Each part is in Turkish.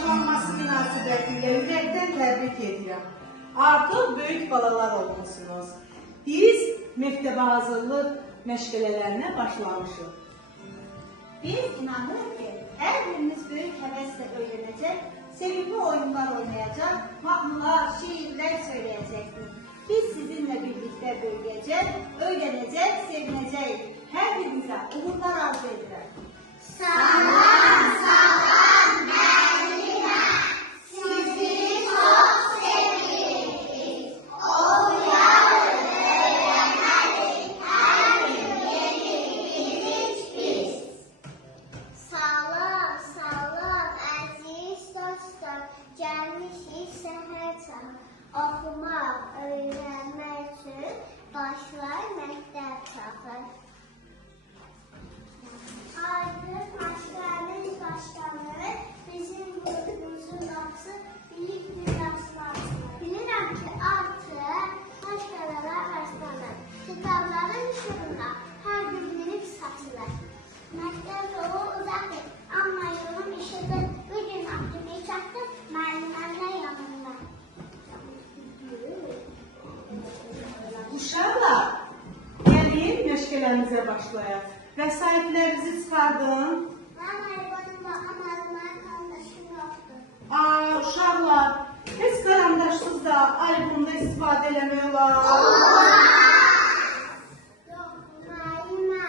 başlanması münasibətilə ürəkdən təbrik edirəm. Artıq böyük balalar olmuşsunuz. Biz məktəbə hazırlıq məşğələlərinə başlamışıq. Biz inanırıq ki, hər birimiz böyük həvəslə öyrənəcək, sevimli oyunlar oynayacaq, mahnılar, şiirlər söyləyəcəkdir. Biz sizinlə birlikdə böyüyəcək, öyrənəcək, sevinəcək. Hər birinizə uğurlar arzu edirəm. Salam, salam müəllimə, sizi çox sevirik. Oxuyarıq, öyrənərik, hər gün yenilik biz. Salam, salam əziz dostlar, gəlmişik səhər çağı. Oxumaq, öyrənmək üçün başlar məktəb çağı. Artıq məşqlərimiz başlanır, bizim qrupumuzun qapısı bilik dünyasına açılır. Bilirəm ki, artıq məşqələr başlanır, kitabların işığında hər gün bilik saçılır. Məktəb yolu uzaqdır, amma yolun işıdır. Bugün aktivə çatdım, müəllimlərlə yanımda. Uşaqlar, gəlin məşğələmizə başlayaq. Vəsaitlərinizi çıxardın. Mən əlbəttə, amma mənim qardaşım yoxdur. Uşaqlar, heç qarandaşsız da albomda istifadə eləmək olar. Yox, müəllimə,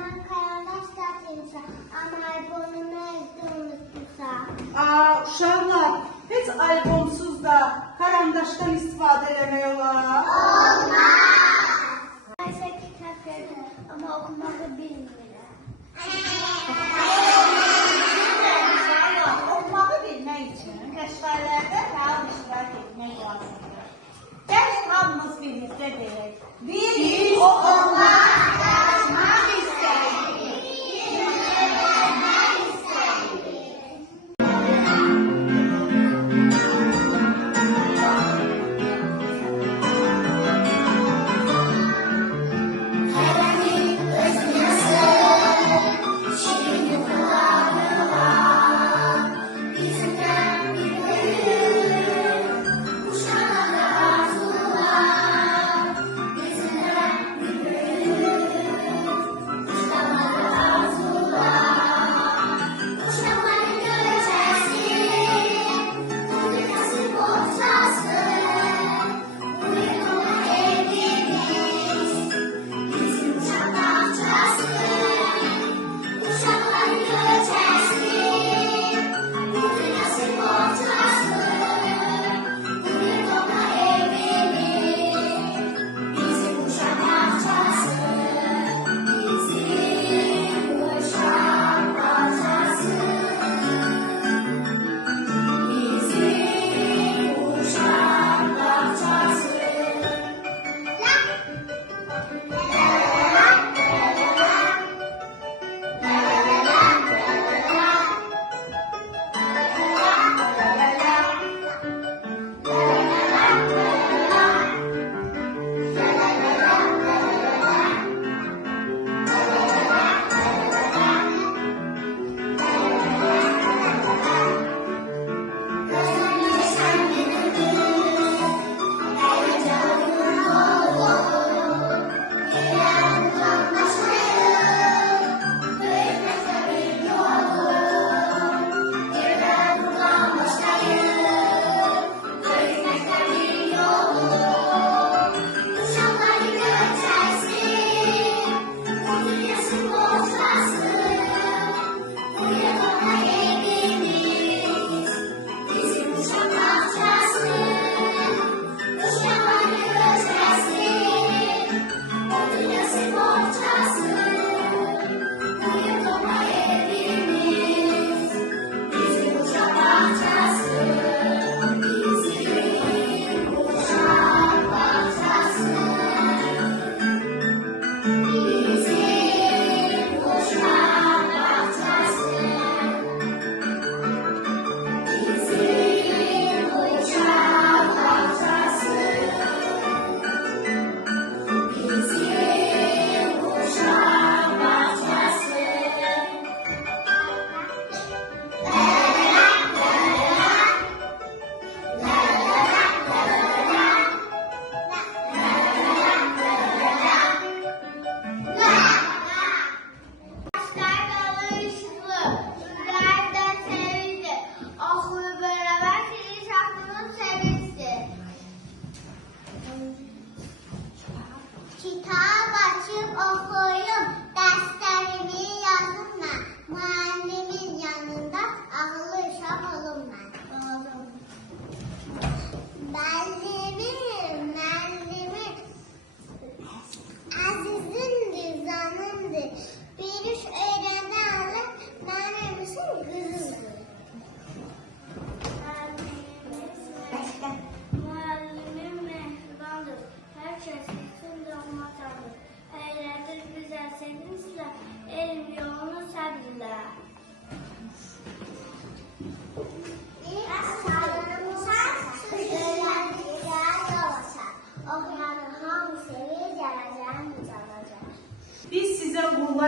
mən qarandaş gətirmişəm, amma albomunu evdə unutmuşam. Uşaqlar, heç albomsuz da karandaşdan istifadə eləmək olar. Mən isə kitab gördüm, amma oxumağı bilmirəm. Oxumağı bilmək üçün məşğələlərdə fəal iştirak etmək lazımdır. Gəlin hamımız birlikdə deyək. Biz oxumaq, yazmaq istəyirik. Bizim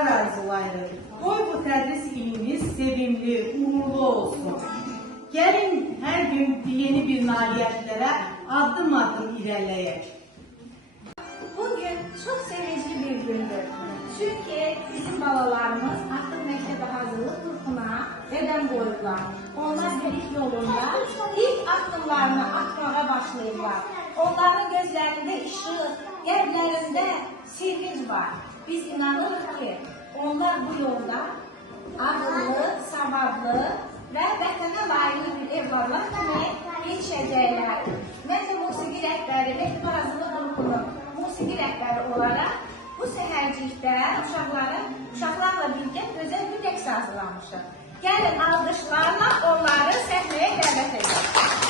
uğurlar arzulayırıq. Qoy bu tədris ilimiz sevimli, uğurlu olsun. Gəlin hər gün yeni bir nailiyyətlərə addım-addım irəliləyək. Bugün çok sevinçli bir gündür. Çünkü bizim balalarımız artık mektebe hazırlık kursuna beden koydular. Onlar bilik yolunda ilk adımlarını atmaya başlayırlar. Onların gözlerinde ışık, yerlerinde sevinç var. Biz inanırız ki onlar bu yolda akıllı, savadlı ve vətənə layıqlı bir evladlar kimi yetişəcəklər. Mən də musiqi rəhbəri, Mektəb Hazırlıq qrupunun musiqi rəhbəri olaraq bu səhərcikdə uşaqlarla birgə gözəl bir rəqs hazırlamışıq. Gəlin alqışlarla onları səhnəyə dəvət edək.